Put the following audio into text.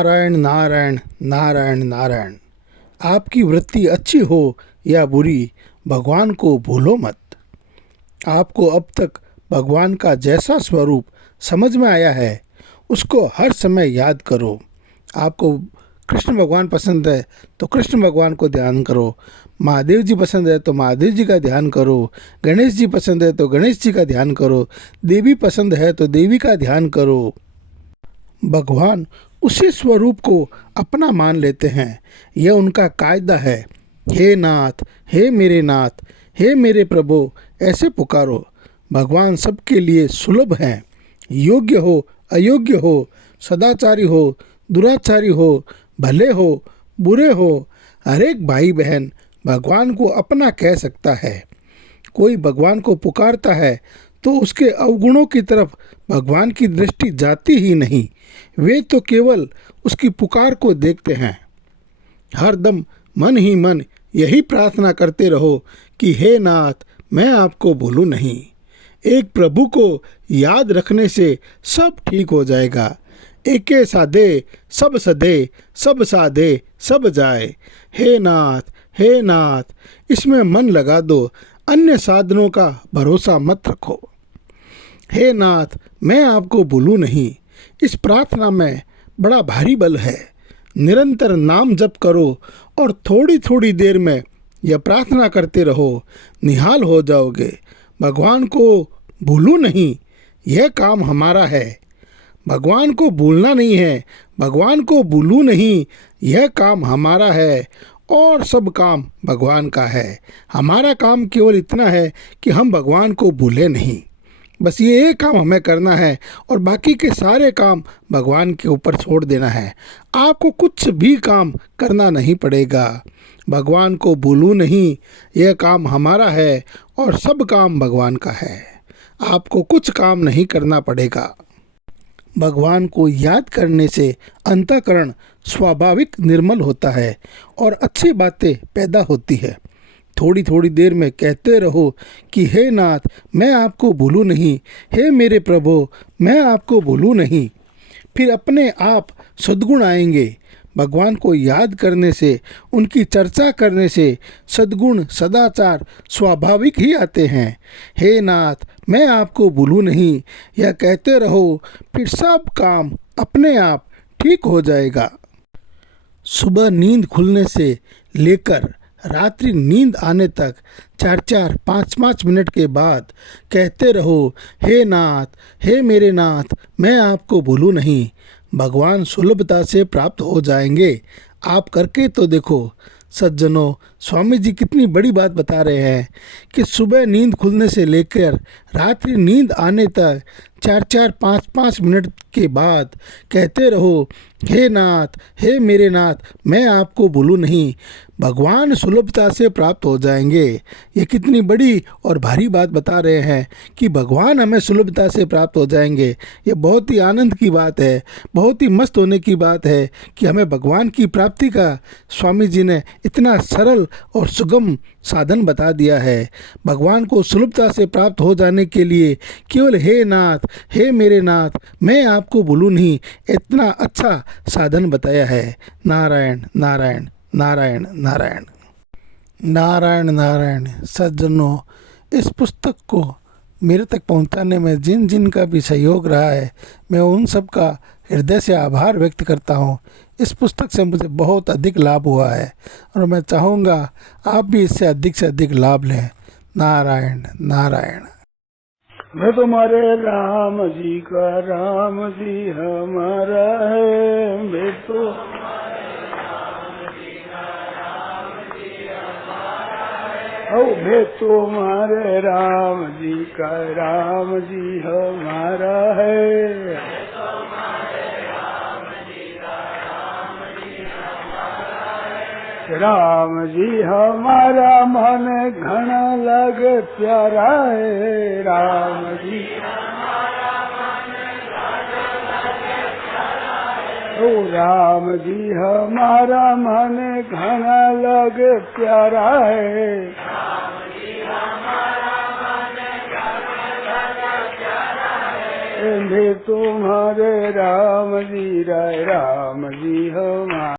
नारायण नारायण नारायण नारायण। आपकी वृत्ति अच्छी हो या बुरी, भगवान को भूलो मत। आपको अब तक भगवान का जैसा स्वरूप समझ में आया है उसको हर समय याद करो। आपको कृष्ण भगवान पसंद है तो कृष्ण भगवान को ध्यान करो, महादेव जी पसंद है तो महादेव जी का ध्यान करो, गणेश जी पसंद है तो गणेश जी का ध्यान करो, देवी पसंद है तो देवी का ध्यान करो। भगवान उसी स्वरूप को अपना मान लेते हैं, यह उनका कायदा है। हे नाथ, हे मेरे नाथ, हे मेरे प्रभु, ऐसे पुकारो। भगवान सबके लिए सुलभ हैं, योग्य हो अयोग्य हो, सदाचारी हो दुराचारी हो, भले हो बुरे हो, हर एक भाई बहन भगवान को अपना कह सकता है। कोई भगवान को पुकारता है तो उसके अवगुणों की तरफ भगवान की दृष्टि जाती ही नहीं, वे तो केवल उसकी पुकार को देखते हैं। हर दम मन ही मन यही प्रार्थना करते रहो कि हे नाथ, मैं आपको भूलूं नहीं। एक प्रभु को याद रखने से सब ठीक हो जाएगा। एके साधे सब सधे, सब साधे सब जाए। हे नाथ, हे नाथ, इसमें मन लगा दो, अन्य साधनों का भरोसा मत रखो। हे नाथ, मैं आपको भूलूं नहीं, इस प्रार्थना में बड़ा भारी बल है। निरंतर नाम जप करो और थोड़ी थोड़ी देर में यह प्रार्थना करते रहो, निहाल हो जाओगे। भगवान को भूलूं नहीं, यह काम हमारा है। भगवान को भूलना नहीं है, भगवान को भूलूं नहीं, यह काम हमारा है और सब काम भगवान का है। हमारा काम केवल इतना है कि हम भगवान को भूलें नहीं। बस ये एक काम हमें करना है और बाकी के सारे काम भगवान के ऊपर छोड़ देना है। आपको कुछ भी काम करना नहीं पड़ेगा। भगवान को भूलूं नहीं, यह काम हमारा है और सब काम भगवान का है। आपको कुछ काम नहीं करना पड़ेगा। भगवान को याद करने से अंतःकरण स्वाभाविक निर्मल होता है और अच्छी बातें पैदा होती है। थोड़ी थोड़ी देर में कहते रहो कि हे नाथ, मैं आपको भूलूं नहीं, हे मेरे प्रभु, मैं आपको भूलूं नहीं। फिर अपने आप सद्गुण आएंगे। भगवान को याद करने से, उनकी चर्चा करने से सद्गुण सदाचार स्वाभाविक ही आते हैं। हे नाथ, मैं आपको भूलूं नहीं, यह कहते रहो, फिर सब काम अपने आप ठीक हो जाएगा। सुबह नींद खुलने से लेकर रात्रि नींद आने तक 4-4, 5-5 मिनट के बाद कहते रहो, हे नाथ, हे मेरे नाथ, मैं आपको भूलूं नहीं। भगवान सुलभता से प्राप्त हो जाएंगे। आप करके तो देखो। सज्जनों, स्वामी जी कितनी बड़ी बात बता रहे हैं कि सुबह नींद खुलने से लेकर रात्रि नींद आने तक 4-4, 5-5 मिनट के बाद कहते रहो, हे नाथ, हे मेरे नाथ, मैं आपको भूलूं नहीं। भगवान सुलभता से प्राप्त हो जाएंगे। ये कितनी बड़ी और भारी बात बता रहे हैं कि भगवान हमें सुलभता से प्राप्त हो जाएंगे। ये बहुत ही आनंद की बात है, बहुत ही मस्त होने की बात है कि हमें भगवान की प्राप्ति का स्वामी जी ने इतना सरल और सुगम साधन बता दिया है। भगवान को सुलभता से प्राप्त हो जाने के लिए केवल हे नाथ, हे मेरे नाथ, मैं आपको भूलूं नहीं, इतना अच्छा साधन बताया है। नारायण नारायण नारायण नारायण नारायण नारायण। सज्जनों, इस पुस्तक को मेरे तक पहुंचाने में जिन जिन का भी सहयोग रहा है, मैं उन सब का हृदय से आभार व्यक्त करता हूं। इस पुस्तक से मुझे बहुत अधिक लाभ हुआ है और मैं चाहूँगा आप भी इससे अधिक लाभ लें। नारायण नारायण। मैं तुम्हारे राम जी का, राम जी हमारा है। मैं तो मैं तुम्हारे राम जी का, राम जी हमारा है। राम जी हमारा मन घना लगे प्यारा है। राम जी ओ राम जी हमारा मन घना लगे प्यारा है। भेद तुम्हारे राम जी हमारे